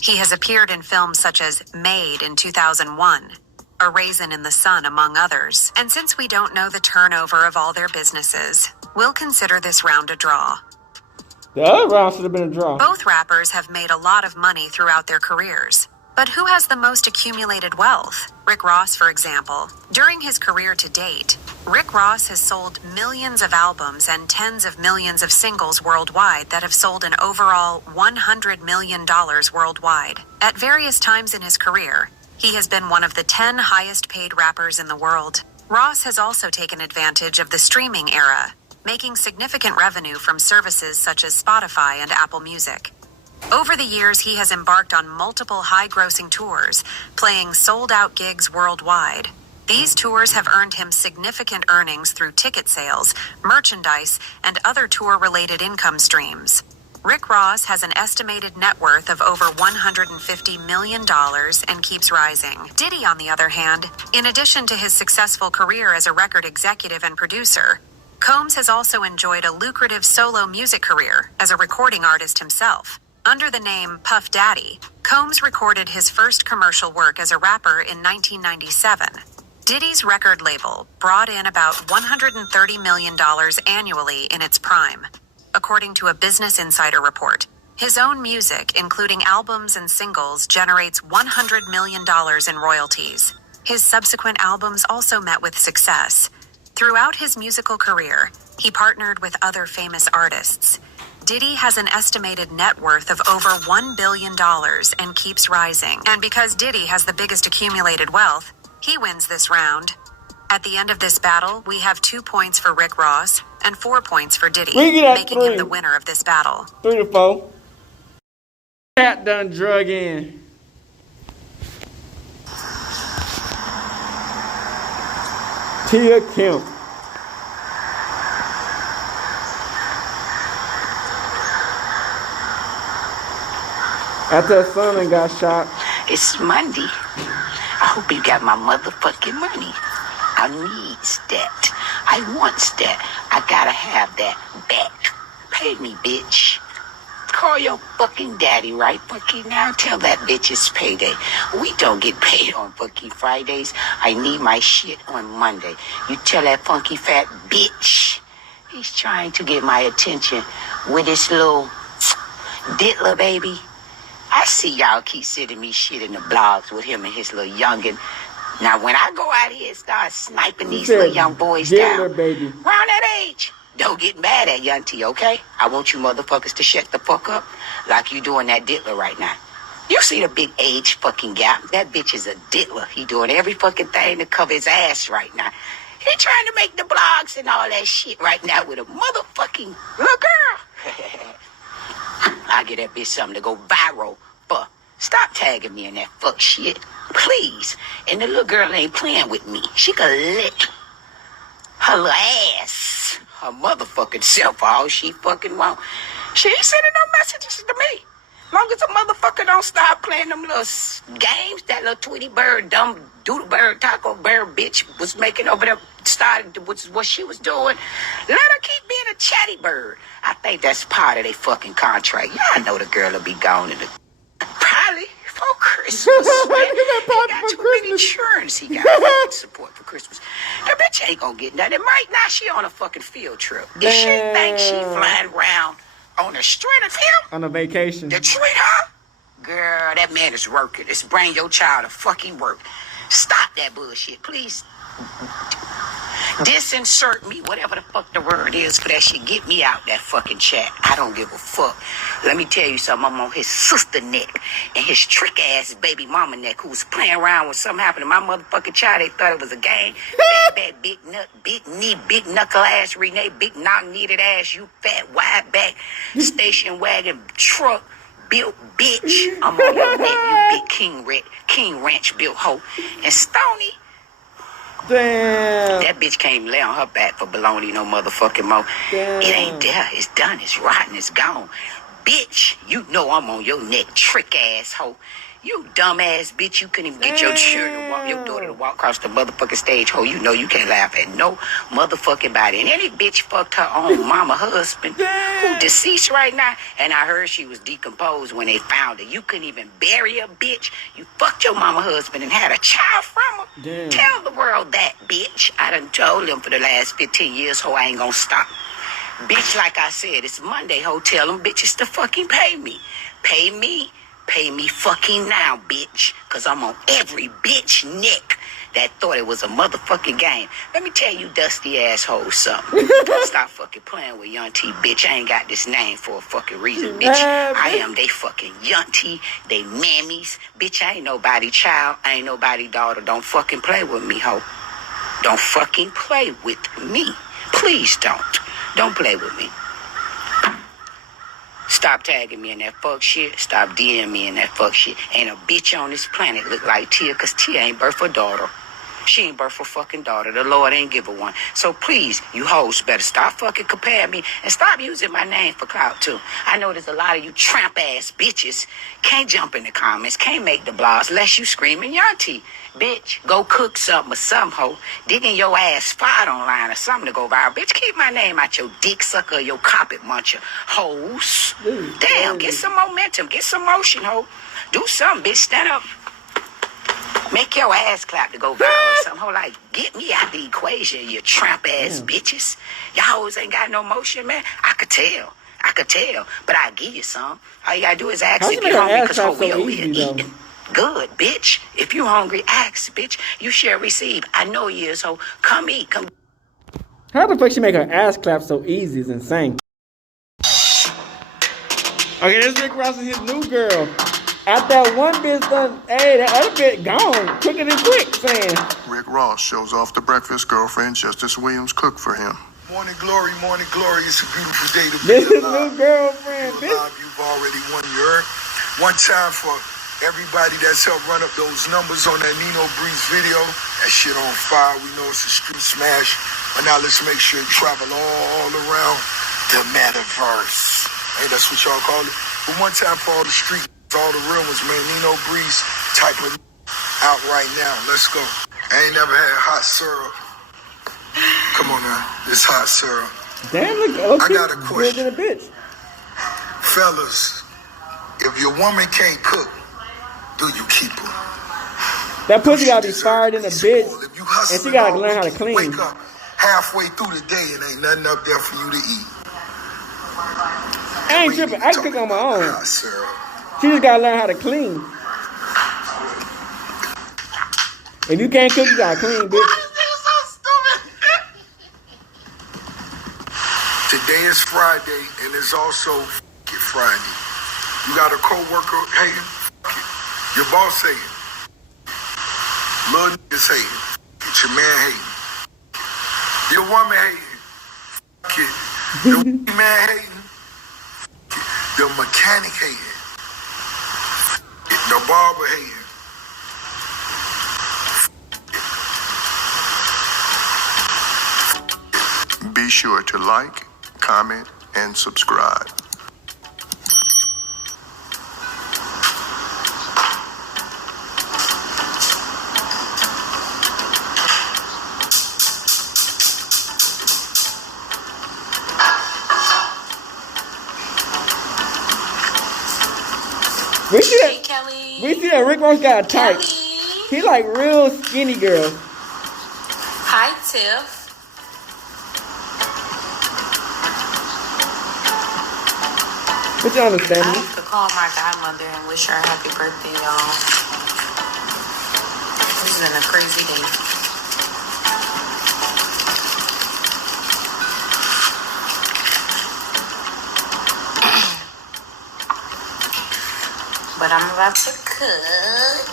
He has appeared in films such as Made in 2001, A Raisin in the Sun, among others. And since we don't know the turnover of all their businesses, we'll consider this round a draw. The other round should have been a draw. Both rappers have made a lot of money throughout their careers. But who has the most accumulated wealth? Rick Ross, for example. During his career to date, Rick Ross has sold millions of albums and tens of millions of singles worldwide that have sold an overall $100 million worldwide. At various times in his career, he has been one of the 10 highest paid rappers in the world. Ross has also taken advantage of the streaming era making significant revenue from services such as Spotify and Apple Music. Over the years, he has embarked on multiple high-grossing tours, playing sold-out gigs worldwide. These tours have earned him significant earnings through ticket sales, merchandise, and other tour-related income streams. Rick Ross has an estimated net worth of over $150 million and keeps rising. Diddy, on the other hand, in addition to his successful career as a record executive and producer, Combs has also enjoyed a lucrative solo music career as a recording artist himself. Under the name Puff Daddy, Combs recorded his first commercial work as a rapper in 1997. Diddy's record label brought in about $130 million annually in its prime, according to a Business Insider report. His own music, including albums and singles, generates $100 million in royalties. His subsequent albums also met with success. Throughout his musical career, he partnered with other famous artists. Diddy has an estimated net worth of over $1 billion and keeps rising. And because Diddy has the biggest accumulated wealth, he wins this round. At the end of this battle, we have 2 points for Rick Ross and 4 points for Diddy, making him the winner of this battle. 3 to 4. Cat done drug in. Tia Kemp. After her son got shot. It's Monday. I hope you got my motherfucking money. I needs that. I wants that. I gotta have that back. Pay me, bitch. Call your fucking daddy right fucking now. Tell that bitch it's payday. We don't get paid on fucking Fridays. I need my shit on Monday. You tell that funky fat bitch. He's trying to get my attention with this little diddler baby. I see y'all keep sending me shit in the blogs with him and his little youngin'. Now, when I go out here and start sniping these little young boys down, baby. around that age, don't get mad at Young T, okay? I want you motherfuckers to shut the fuck up like you doing that diddler right now. You see the big age fucking gap? That bitch is a diddler. He doing every fucking thing to cover his ass right now. He trying to make the blogs and all that shit right now with a motherfucking little girl. I get that bitch something to go viral for. Stop tagging me in that fuck shit, please. And the little girl ain't playing with me. She can lick her little ass, her motherfucking self for all she fucking want. She ain't sending no messages to me. Long as a motherfucker don't stop playing them little games that little Tweety Bird, dumb Doodle Bird, Taco Bird bitch was making over there, started, which is what she was doing. Let her keep being a chatty bird. I think that's part of their fucking contract. Y'all know the girl will be gone in the probably for Christmas. He got too many insurance. He got support for Christmas. The bitch ain't gonna get nothing. Right now she on a fucking field trip. If she thinks she flying around on a string of him on a vacation to treat her, girl, that man is working. It's bring your child to fucking work. Stop that bullshit, please. Disinsert me, whatever the fuck the word is for that shit. Get me out that fucking chat. I don't give a fuck. Let me tell you something. I'm on his sister neck and his trick ass baby mama neck who was playing around when something happened to my motherfucking child. They thought it was a game. Bad big nut, big knee, big knuckle ass Renee, big knock needed ass, you fat wide back station wagon truck built bitch. I'm on your neck, you big King Ranch built hoe. And Stony. Damn. That bitch can't lay on her back for baloney no motherfucking more. Damn. It ain't there. It's done. It's rotten. It's gone. Bitch, you know I'm on your neck, trick ass hoe. You dumb ass bitch. You couldn't even get your children to walk, your daughter to walk across the motherfucking stage, hoe. You know you can't laugh at no motherfucking body. And any bitch fucked her own mama husband who deceased right now. And I heard she was decomposed when they found her. You couldn't even bury a bitch. You fucked your mama husband and had a child from her. Damn. Tell the world that, bitch. I done told them for the last 15 years, ho, I ain't gonna stop. Bitch, like I said, it's Monday, ho. Tell them bitches to fucking pay me. Pay me. Pay me fucking now, bitch. Cause I'm on every bitch neck that thought it was a motherfucking game. Let me tell you dusty asshole something. Stop fucking playing with Young T, bitch. I ain't got this name for a fucking reason, bitch. I am they fucking Young T, they mammies. Bitch, I ain't nobody child. I ain't nobody daughter. Don't fucking play with me, ho. Don't fucking play with me. Please don't. Don't play with me. Stop tagging me in that fuck shit. Stop DMing me in that fuck shit. Ain't a bitch on this planet look like Tia, cause Tia ain't birth her daughter. She ain't birth her fucking daughter. The Lord ain't give her one. So please, you hoes better stop fucking comparing me and stop using my name for clout too. I know there's a lot of you tramp ass bitches can't jump in the comments, can't make the blogs unless you screaming Yanti. Bitch, go cook something or some hoe. Digging your ass fired online or something to go viral. Bitch, keep my name out your dick sucker or your carpet muncher. Hoes. Damn, get some momentum. Get some motion, hoe. Do something, bitch. Stand up. Make your ass clap to go viral or something. Hoe, like, get me out the equation, you tramp ass bitches. Y'all hoes ain't got no motion, man. I could tell. But I give you some. All you gotta do is ask if you're hungry, because hoe, we over here eating. Good, bitch. If you hungry, ask, bitch. You shall receive. I know you, so come eat. Come. How the fuck she make her ass clap so easy is insane. Okay, this Rick Ross and his new girl. After that one bitch done, hey, that other bitch gone. Quicker than quick, saying. Rick Ross shows off the breakfast girlfriend Justice Williams cooked for him. Morning glory, it's a beautiful day to be this is alive. New girlfriend, bitch. You've already won your one time for everybody that's helped run up those numbers on that Nino Breeze video. That shit on fire. We know it's a street smash. But now let's make sure it travel all around the metaverse. Hey, that's what y'all call it. But one time for all the street, all the real ones, man. Nino Breeze type of out right now. Let's go. I ain't never had hot syrup. Come on now. It's hot syrup. Damn, look, I got a question. A bitch. Fellas, if your woman can't cook, do you keep her? That pussy gotta be fired in a bitch, and she gotta learn how to clean. Wake up halfway through the day and ain't nothing up there for you to eat. I ain't tripping. I can cook on my own. She just gotta learn how to clean. If you can't cook, you gotta clean, bitch. Today is Friday, and it's also Friday. You got a co-worker hating? Your boss hating. Little niggas hating. Get your man hating. Your woman hating. Your man hating. Your mechanic hating. The barber hating. Be sure to like, comment, and subscribe. We see that Rick Ross got a type. He like real skinny girl. Hi, Tuff. What you understand? I have to call my godmother and wish her a happy birthday, y'all. This has been a crazy day. But I'm about to cook.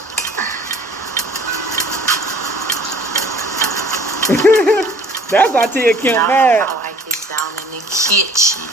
That's why Tia Kim y'all mad. know how I get down in the kitchen.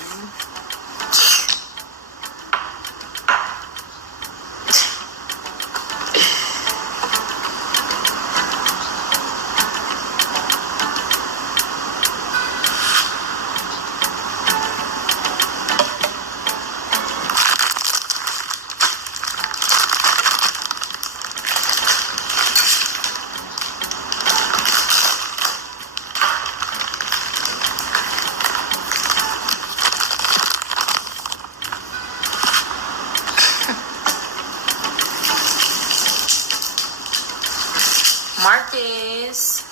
Marcus.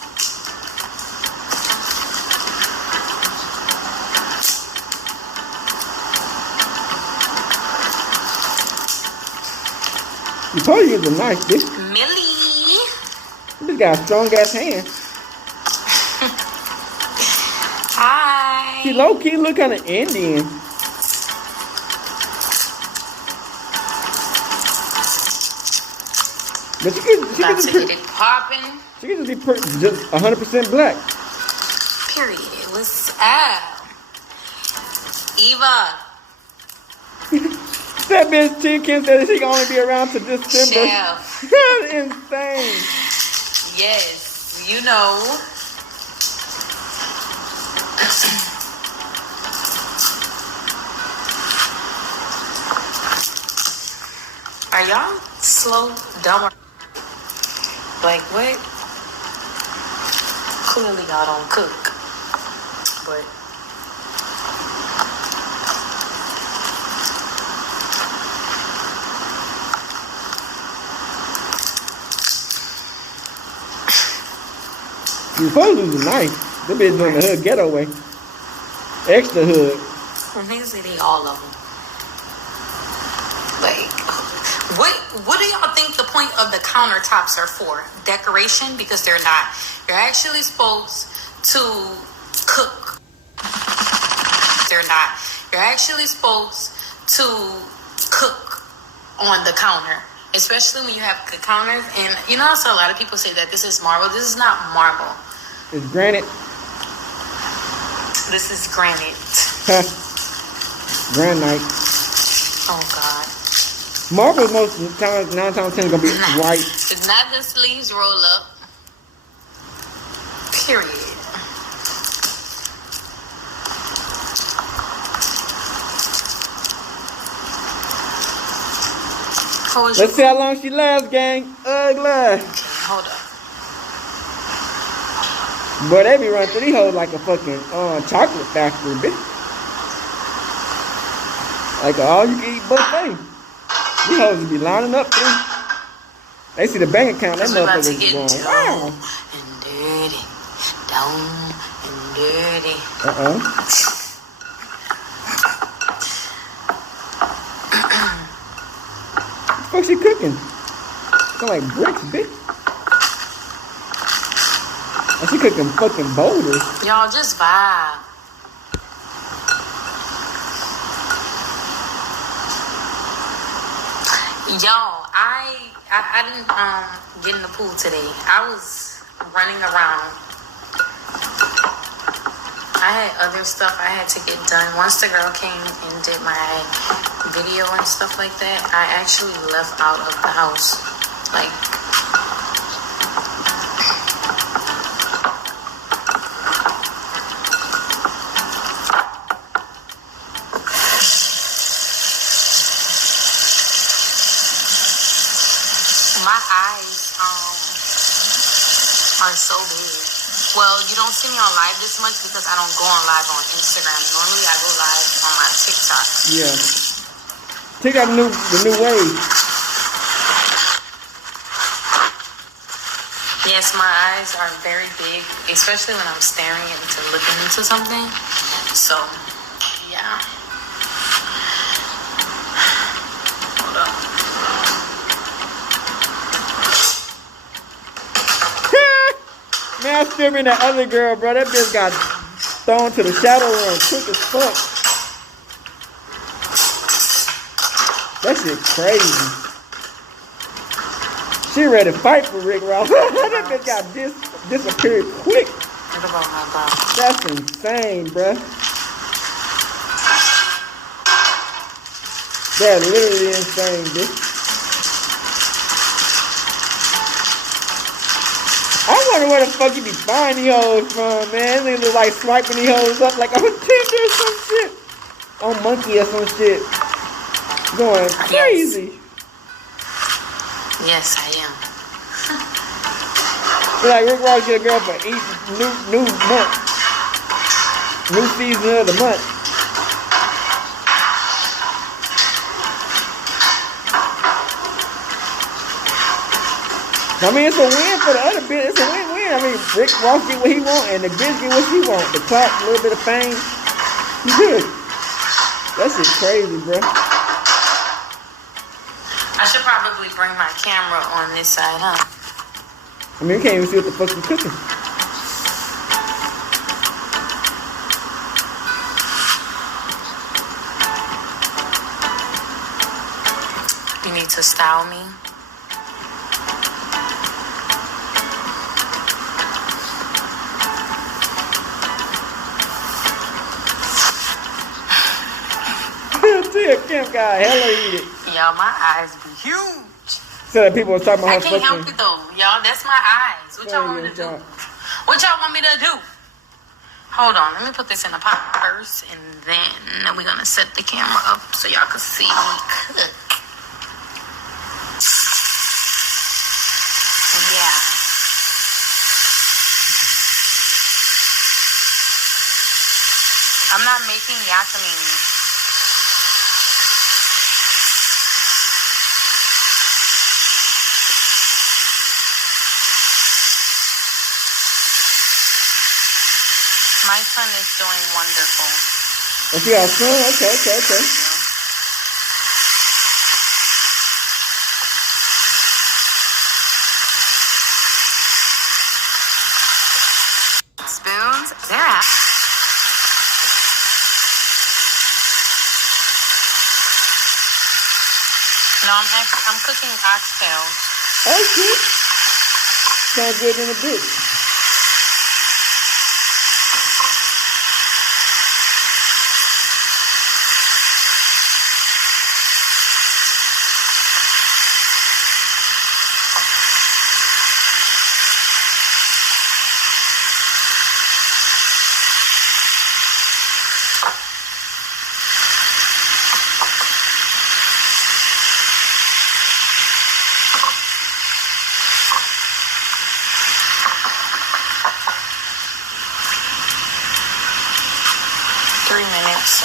You probably use a knife, bitch. Millie. This got a strong ass hand. Hi. She low key look kind of Indian. But she could About to get it popping. She could just be just 100% black. Period. What's up? Eva. That bitch T. Kim said she can only be around to December. Chef. That's insane. Yes, you know. Are y'all slow, dumb, or like what? Clearly y'all don't cook, but You supposed to use a knife. That bitch doing the hood ghetto way. Extra hood. Niggas say they all of them. Like, what do y'all think the point of the countertops are for? Decoration? Because they're not. You're actually supposed to cook. They're not. You're actually supposed to cook on the counter. Especially when you have good counters. And you know, so a lot of people say that this is marble. This is not marble. It's granite. This is granite. Granite. Oh, God. Marble most of the time, 9 times 10 is gonna be white. It's not the sleeves roll up. Period. Let's see how long she lasts, gang. Ugly. Okay, hold up. Boy, they be running through these hoes like a fucking chocolate factory, bitch. Like an all-you-can-eat buffet. These hoes be lining up through. They see the bank account, that motherfucker's going, wow. And dirty. Down and dirty. What the fuck she cooking? Sound like bricks, bitch. Oh, she cooking fucking boulders. Y'all just vibe. Y'all, I didn't get in the pool today. I was running around. I had other stuff I had to get done. Once the girl came and did my video and stuff like that, I actually left out of the house. Like, my eyes are so big. Well, you don't see me on live this much because I don't go on live on Instagram. Normally, I go live on my TikTok. Yeah. TikTok the new wave. Yes, my eyes are very big, especially when I'm staring into looking into something. So, yeah. Hold up. Man, I still been that other girl, bro. That bitch got thrown to the shadow room quick as fuck. That shit crazy. She ready to fight for Rick Ross. That bitch got disappeared quick. What about my boss? That's insane, bro. That's literally insane, bitch. I wonder where the fuck you be buying these hoes from, man. They look like swiping these hoes up like on Tinder or some shit. On Monkey or some shit. Going crazy. Yes, I am. Feel like Rick Ross get a girl for each new month. New season of the month. I mean, it's a win for the other bitch. It's a win-win. I mean, Rick Ross get what he want, and the bitch get what she want. The clout, a little bit of fame. Good. That shit crazy, bro. I should probably bring my camera on this side, huh? I mean, you can't even see what the fuck you cooking. You need to style me. camp got hella heated. Y'all, my eyes be huge. So that people was talking I about her can't help fucking. it though, y'all. That's my eyes. What y'all want me to do? What y'all want me to do? Hold on, let me put this in a pot first, and then we're gonna set the camera up so y'all can see me cook. Yeah. I'm not making yakami. My son is doing wonderful. If you got a son, okay. Spoons, they're out. No, I'm cooking oxtail. Oh shit. Sounds good in a bitch.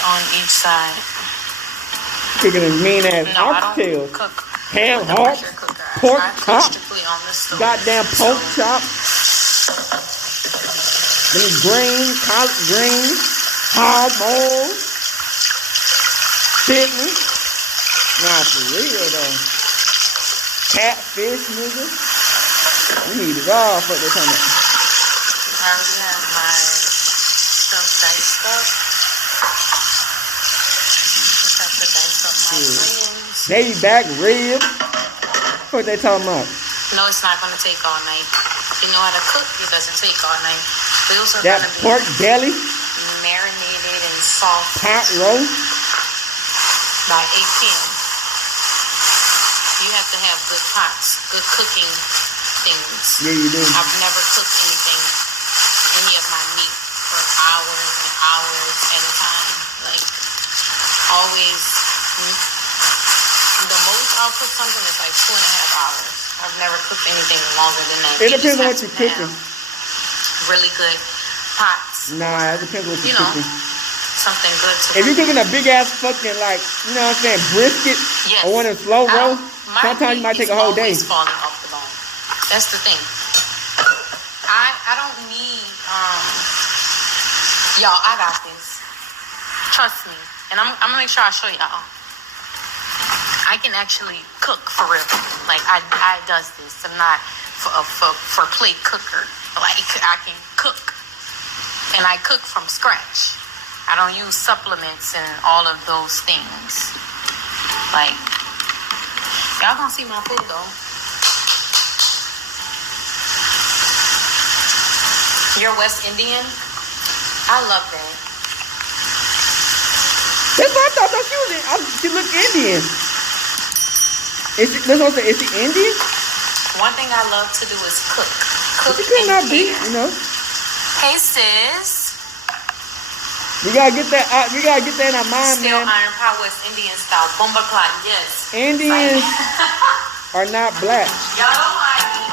On each side. Cooking a mean ass No, I oxtail. don't cook Ham with a hocks, pressure cooker. pork I cook chop, strictly on the stove. goddamn pork chop, them green, collard greens, hog balls, chicken. Nah, for real though. Catfish, nigga. We need it all for the time. I already have my stuff diced up. Baby back rib. What they talking about? No, it's not going to take all night. If you know how to cook, it doesn't take all night. Those are That going to pork be belly, marinated in salt pot roast. by 8 p.m. You have to have good pots, good cooking things. Yeah, you do. I've never cooked any of my meat for hours and hours at a time. Like, always, the most I'll cook something is like 2.5 hours. I've never cooked anything longer than that. It depends on what you're cooking. Really good pots. Nah, it depends on what you're cooking. Something good to If you're cooking a big ass fucking like, you know what I'm saying, brisket, yes. or one of slow roast, sometimes you might take a whole day. Falling off the bone. That's the thing. I don't need y'all. I got this. Trust me, and I'm gonna make sure I show y'all. I can actually cook for real. Like I does this. I'm not for plate cooker. Like I can cook, and I cook from scratch. I don't use supplements and all of those things. Like y'all gonna see my food though. You're West Indian? I love that. That's what I thought that she looked Indian. That's what I said. Is she Indian? One thing I love to do is cook. Cook She could not and be, care. you know. Hey sis. We gotta get that. We gotta get that in our mind, Still man. Iron Power West Indian style. Bomba clot, yes. Indians are not black. Y'all don't like me.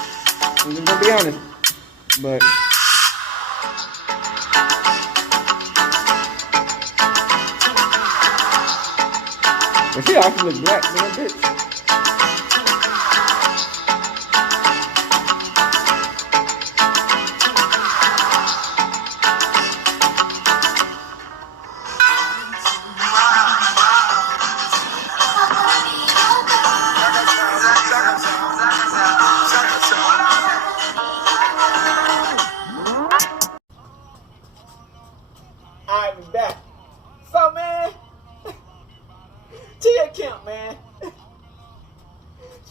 I'm just gonna be honest, but. But she also look black, man, bitch. Alright, we back. So, man, Tia Kemp, man.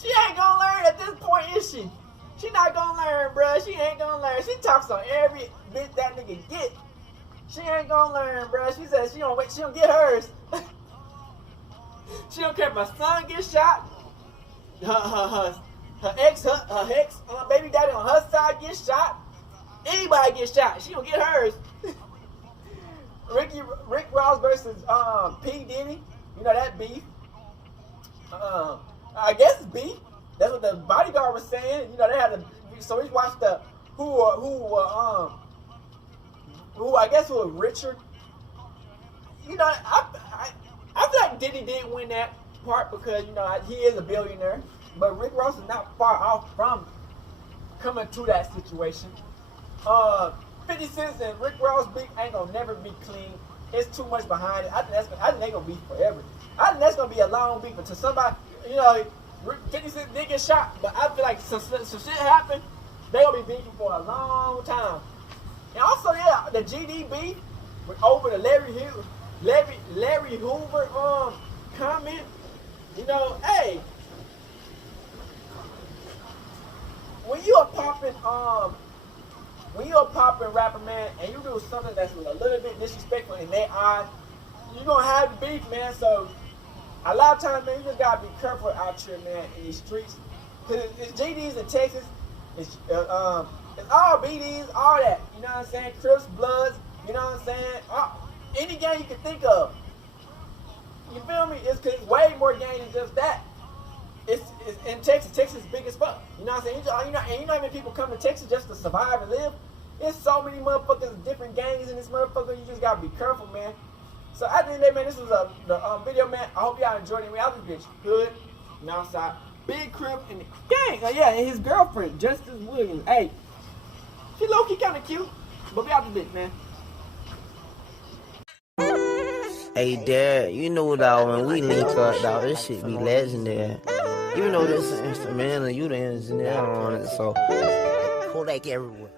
She ain't gonna learn at this point, is she? She not gonna learn, bruh. She ain't gonna learn. She talks on every bit that nigga get. She ain't gonna learn, bruh. She said she don't wait. She don't get hers. She don't care if my son gets shot. Her ex, baby daddy on her side gets shot. Anybody gets shot, she don't get hers. Rick Ross versus P. Diddy. You know that beef. I guess it's beef. That's what the bodyguard was saying. You know they had to. So we watched the who I guess who was richer. You know I feel like Diddy did win that part because you know he is a billionaire, but Rick Ross is not far off from coming to that situation. 50 Cent and Rick Ross beef ain't gonna never be clean. It's too much behind it. I think they gonna be forever. I think that's gonna be a long beef until somebody, you know, 50 Cent did get shot, but I feel like some shit happened. They gonna be beefing for a long time. And also, yeah, the GD beef over the Larry Hoover comment. You know, hey, when you're a popping rapper, man, and you do something that's a little bit disrespectful in their eyes, you're gonna have the beef, man. So a lot of times, man, you just gotta be careful out here, man, in these streets. Cause it's GDs in Texas, it's all BDs, all that. You know what I'm saying? Crips, Bloods. You know what I'm saying? Any gang you can think of. You feel me? It's way more gang than just that. It's in Texas. Texas is big as fuck. You know what I'm saying? And you know how many people come to Texas just to survive and live? There's so many motherfuckers, different gangs in this motherfucker. You just gotta be careful, man. So at the end of the day, man, this was the video, man. I hope y'all enjoyed it. We out this bitch hood, Northside, Big Crib, and the gang. Yeah, and his girlfriend, Justice Williams. Hey, she low-key kind of cute, but we out this bitch, man. Hey, Dad, you know, dog, when we link up, dog, this shit be legendary. You know this instrumental, you the engineer on it, so Kodak everywhere.